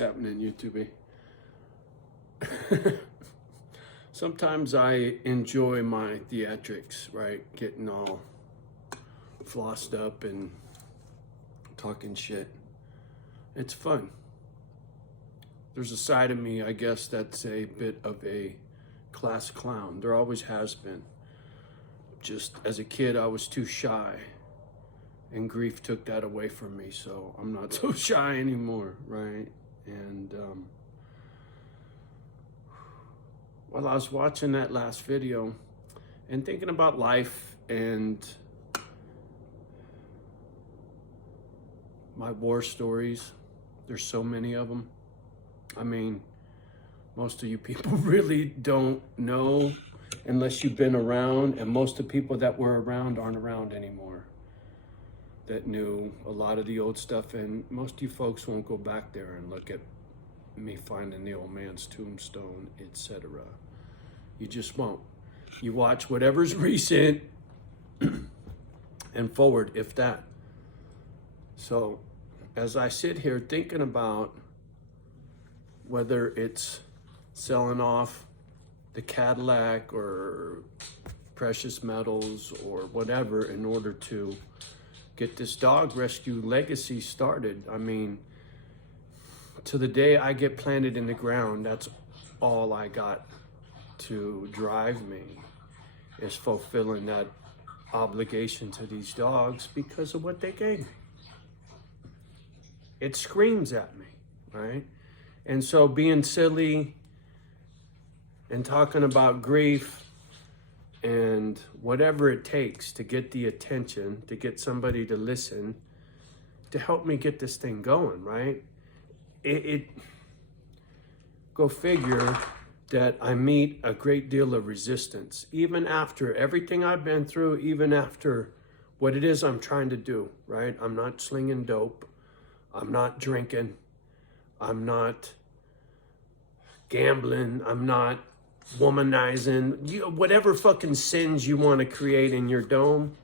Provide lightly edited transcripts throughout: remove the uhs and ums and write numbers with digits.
happening, YouTube? Sometimes I enjoy my theatrics, right? Getting all flossed up and talking shit. It's fun. There's a side of me, I guess, that's a bit of a class clown. There always has been. Just as a kid, I was too shy, and grief took that away from me, so I'm not so shy anymore, right? And while I was watching that last video and thinking about life and my war stories, there's so many of them. I mean, most of you people really don't know unless you've been around, and most of the people that were around aren't around anymore that knew a lot of the old stuff, and most of you folks won't go back there and look at me finding the old man's tombstone, etc. You just won't. You watch whatever's recent and forward, if that. So as I sit here thinking about whether it's selling off the Cadillac or precious metals or whatever in order to get this dog rescue legacy started, I mean, to the day I get planted in the ground, that's all I got to drive me, is fulfilling that obligation to these dogs because of what they gave me. It screams at me, right? And so being silly and talking about grief and whatever it takes to get the attention, to get somebody to listen, to help me get this thing going, right? Go figure that I meet a great deal of resistance, even after everything I've been through, even after what it is I'm trying to do, right? I'm not slinging dope. I'm not drinking. I'm not gambling. I'm not womanizing. Whatever fucking sins you want to create in your dome,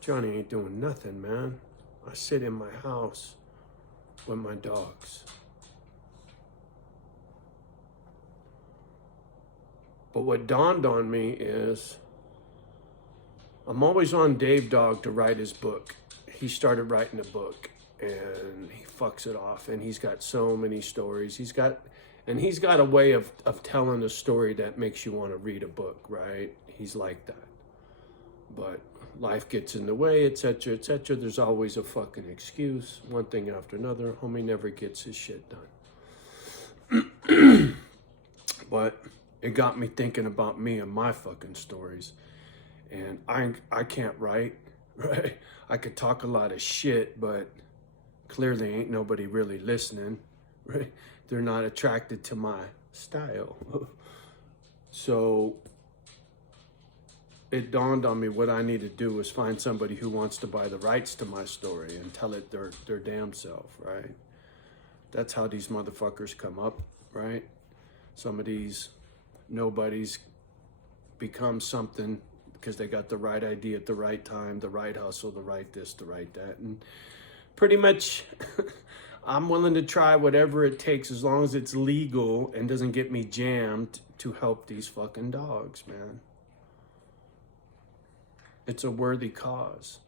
Johnny ain't doing nothing, man. I sit in my house with my dogs. But what dawned on me is I'm always on Dave Dog to write his book. He started writing a book and he fucks it off, and he's got so many stories. He's got a way of telling a story that makes you want to read a book, right? He's like that. But life gets in the way, etc., etc. There's always a fucking excuse, one thing after another. Homie never gets his shit done. But it got me thinking about me and my fucking stories. And I can't write, right? I could talk a lot of shit, but clearly ain't nobody really listening, right? They're not attracted to my style. So it dawned on me what I need to do is find somebody who wants to buy the rights to my story and tell it their damn self, right? That's how these motherfuckers come up, right? Some of these nobodies become something because they got the right idea at the right time, the right hustle, the right this, the right that. And pretty much I'm willing to try whatever it takes as long as it's legal and doesn't get me jammed to help these fucking dogs, man. It's a worthy cause.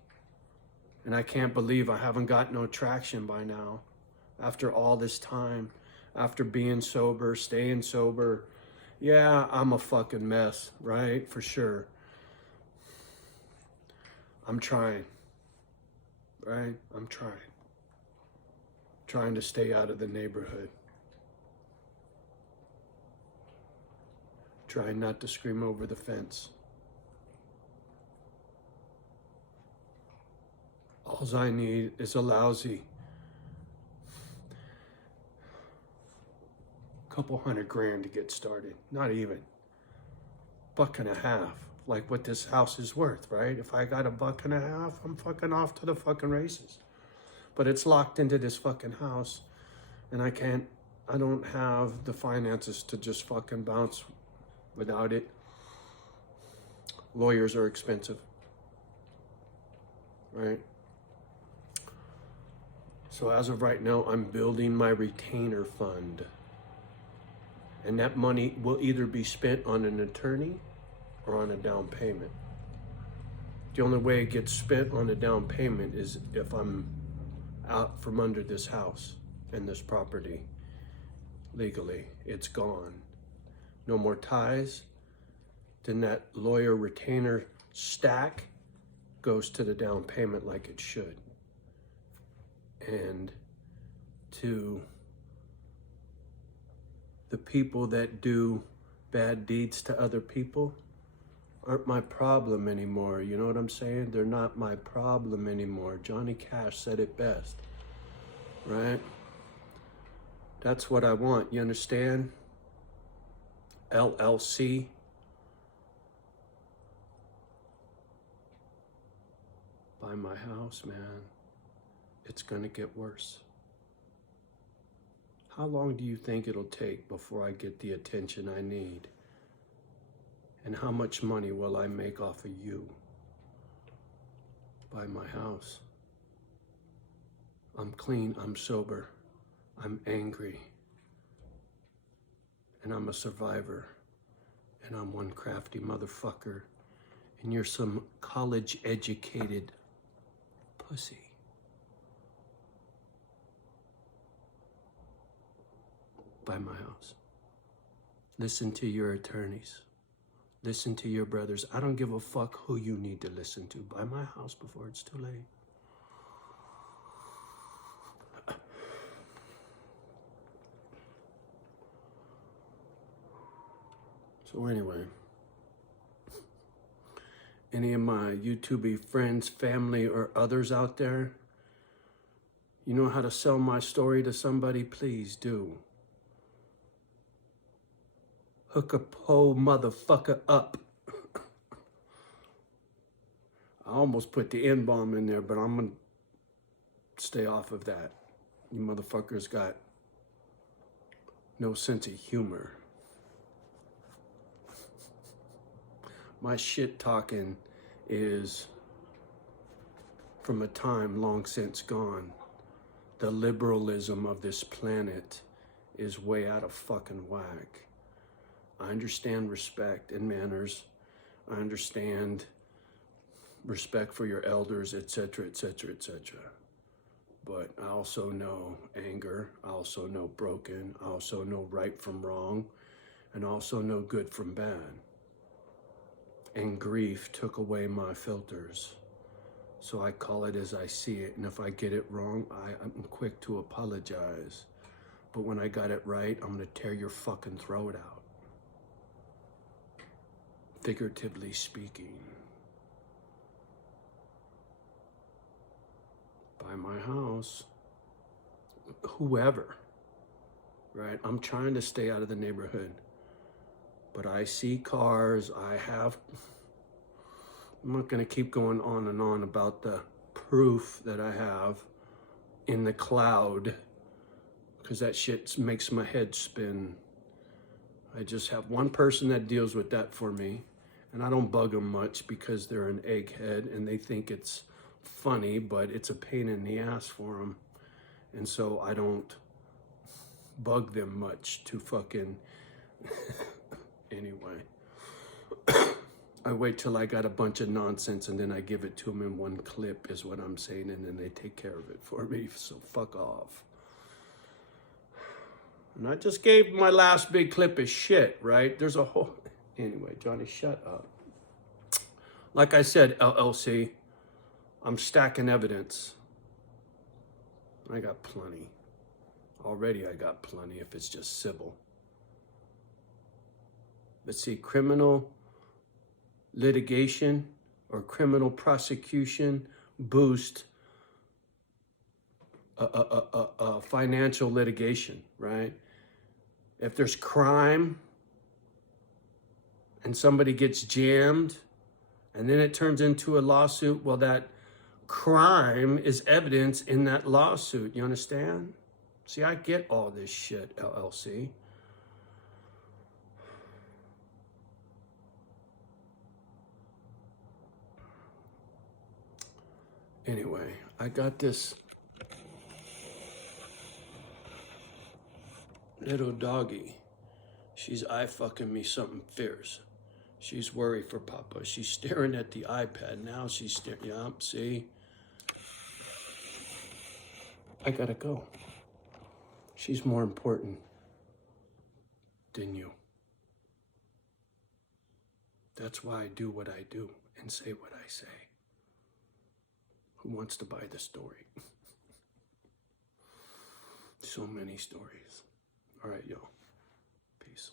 And I can't believe I haven't got no traction by now. After all this time, after being sober, staying sober. Yeah, I'm a fucking mess, right? For sure. I'm trying, right? I'm trying to stay out of the neighborhood. Trying not to scream over the fence. All I need is a lousy couple $100,000 to get started. Not even. $1.50. Like what this house is worth, right? If I got $1.50, I'm fucking off to the fucking races. But it's locked into this fucking house, and I don't have the finances to just fucking bounce without it. Lawyers are expensive, right? So as of right now, I'm building my retainer fund. And that money will either be spent on an attorney or on a down payment. The only way it gets spent on a down payment is if I'm out from under this house and this property legally. It's gone. No more ties. Then that lawyer retainer stack goes to the down payment like it should. And to the people that do bad deeds to other people aren't my problem anymore. You know what I'm saying? They're not my problem anymore. Johnny Cash said it best, right? That's what I want. You understand? LLC. Buy my house, man. It's gonna get worse. How long do you think it'll take before I get the attention I need? And how much money will I make off of you? Buy my house. I'm clean, I'm sober, I'm angry, and I'm a survivor, and I'm one crafty motherfucker, and you're some college-educated pussy. Buy my house. Listen to your attorneys. Listen to your brothers. I don't give a fuck who you need to listen to. Buy my house before it's too late. So anyway, any of my YouTube friends, family, or others out there, you know how to sell my story to somebody? Please do. Hook a pole motherfucker up. I almost put the N-bomb in there, but I'm gonna stay off of that. You motherfuckers got no sense of humor. My shit talking is from a time long since gone. The liberalism of this planet is way out of fucking whack. I understand respect and manners. I understand respect for your elders, etc., etc., etc. But I also know anger. I also know broken. I also know right from wrong. And I also know good from bad. And grief took away my filters. So I call it as I see it. And if I get it wrong, I'm quick to apologize. But when I got it right, I'm gonna tear your fucking throat out. Figuratively speaking. Buy my house. Whoever, right? I'm trying to stay out of the neighborhood. But I see cars, I'm not gonna keep going on and on about the proof that I have in the cloud, because that shit makes my head spin. I just have one person that deals with that for me, and I don't bug them much because they're an egghead and they think it's funny, but it's a pain in the ass for them. And so I don't bug them much to fucking, anyway. I wait till I got a bunch of nonsense and then I give it to them in one clip is what I'm saying, and then they take care of it for me, so fuck off. And I just gave my last big clip of shit, right? There's a whole, anyway, Johnny, shut up. Like I said, LLC, I'm stacking evidence. I got plenty. Already I got plenty if it's just civil. But see, criminal litigation or criminal prosecution boost financial litigation, right? If there's crime and somebody gets jammed and then it turns into a lawsuit, well, that crime is evidence in that lawsuit. You understand? See, I get all this shit, LLC. Anyway, I got this little doggy. She's eye fucking me something fierce. She's worried for Papa. She's staring at the iPad. Now she's staring. Yeah, see? I gotta go. She's more important than you. That's why I do what I do and say what I say. Who wants to buy the story? So many stories. All right, y'all. Peace.